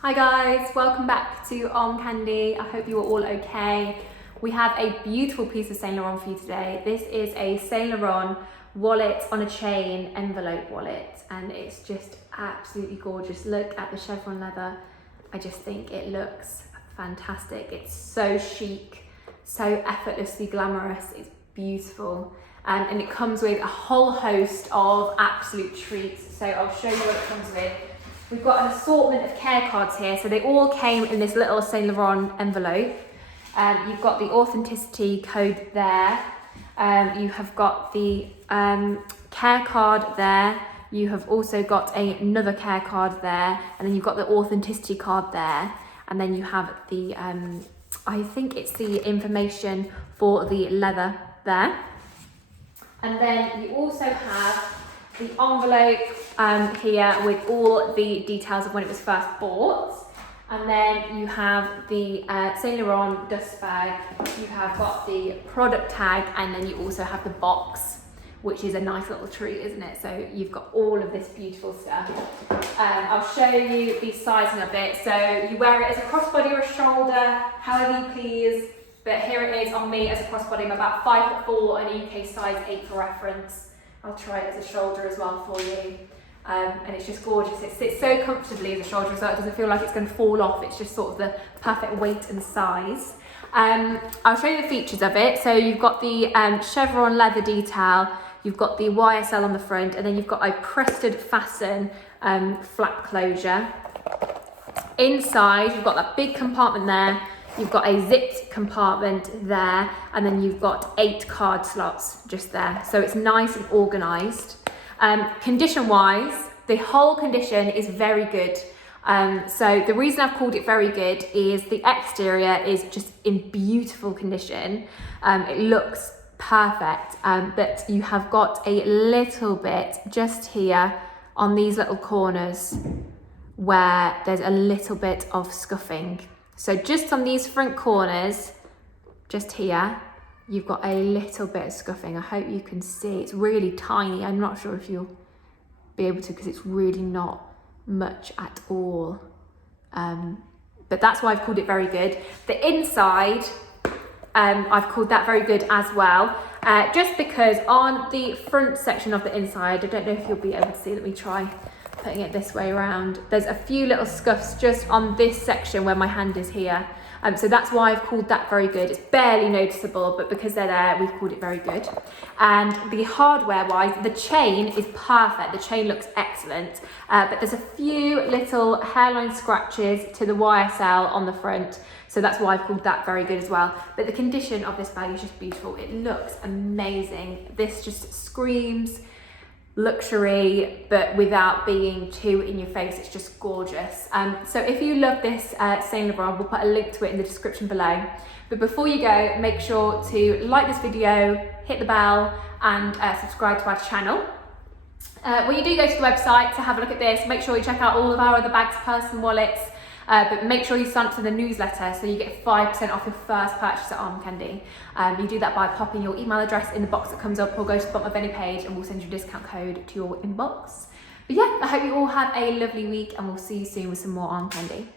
Hi guys, welcome back to Arm Candy. I hope you are all okay. We have a beautiful piece of Saint Laurent for you today. This is a Saint Laurent wallet on a chain envelope wallet, and it's just absolutely gorgeous. Look at the chevron leather. I just think it looks fantastic. It's so chic, so effortlessly glamorous. It's beautiful. And it comes with a whole host of absolute treats. So I'll show you what it comes with. We've got an assortment of care cards here. So they all came in this little Saint Laurent envelope. You've got the authenticity code there. You have got the care card there. You have also got another care card there. And then you've got the authenticity card there. And then you have the, I think it's the information for the leather there. And then you also have the envelope here with all the details of when it was first bought. And then you have the Saint Laurent dust bag. You have got the product tag, and then you also have the box, which is a nice little treat, isn't it? So you've got all of this beautiful stuff. I'll show you the sizing of it. So you wear it as a crossbody or a shoulder, however you please. But here it is on me as a crossbody. I'm about 5'4" and a UK size 8 for reference. I'll try it as a shoulder as well for you. And it's just gorgeous. It sits so comfortably as a shoulder as well. It doesn't feel like it's going to fall off. It's just sort of the perfect weight and size. I'll show you the features of it. So you've got the chevron leather detail. You've got the YSL on the front, and then you've got a Prested fasten flap closure. Inside, you've got that big compartment there. You've got a zipped compartment there, and then you've got 8 card slots just there. So it's nice and organised. Condition-wise, the whole condition is very good. So the reason I've called it very good is the exterior is just in beautiful condition. It looks perfect, but you have got a little bit just here on these little corners where there's a little bit of scuffing. So just on these front corners, just here, you've got a little bit of scuffing. I hope you can see. It's really tiny. I'm not sure if you'll be able to, because it's really not much at all. But that's why I've called it very good. The inside, I've called that very good as well. Just because on the front section of the inside, I don't know if you'll be able to see. Let me try putting it this way around. There's a few little scuffs just on this section where my hand is here. So that's why I've called that very good. It's barely noticeable, but because they're there, we've called it very good. And the hardware-wise, the chain is perfect. The chain looks excellent, but there's a few little hairline scratches to the YSL on the front. So that's why I've called that very good as well. But the condition of this bag is just beautiful. It looks amazing. This just screams luxury, but without being too in your face. It's just gorgeous. So if you love this Saint Laurent, we'll put a link to it in the description below. But before you go, make sure to like this video, hit the bell, and subscribe to our channel. When you do go to the website to have a look at this, make sure you check out all of our other bags, purses and wallets. But make sure you sign up to the newsletter so you get 5% off your first purchase at Arm Candy. You do that by popping your email address in the box that comes up, or go to the bottom of any page and we'll send you a discount code to your inbox. But yeah, I hope you all have a lovely week, and we'll see you soon with some more Arm Candy.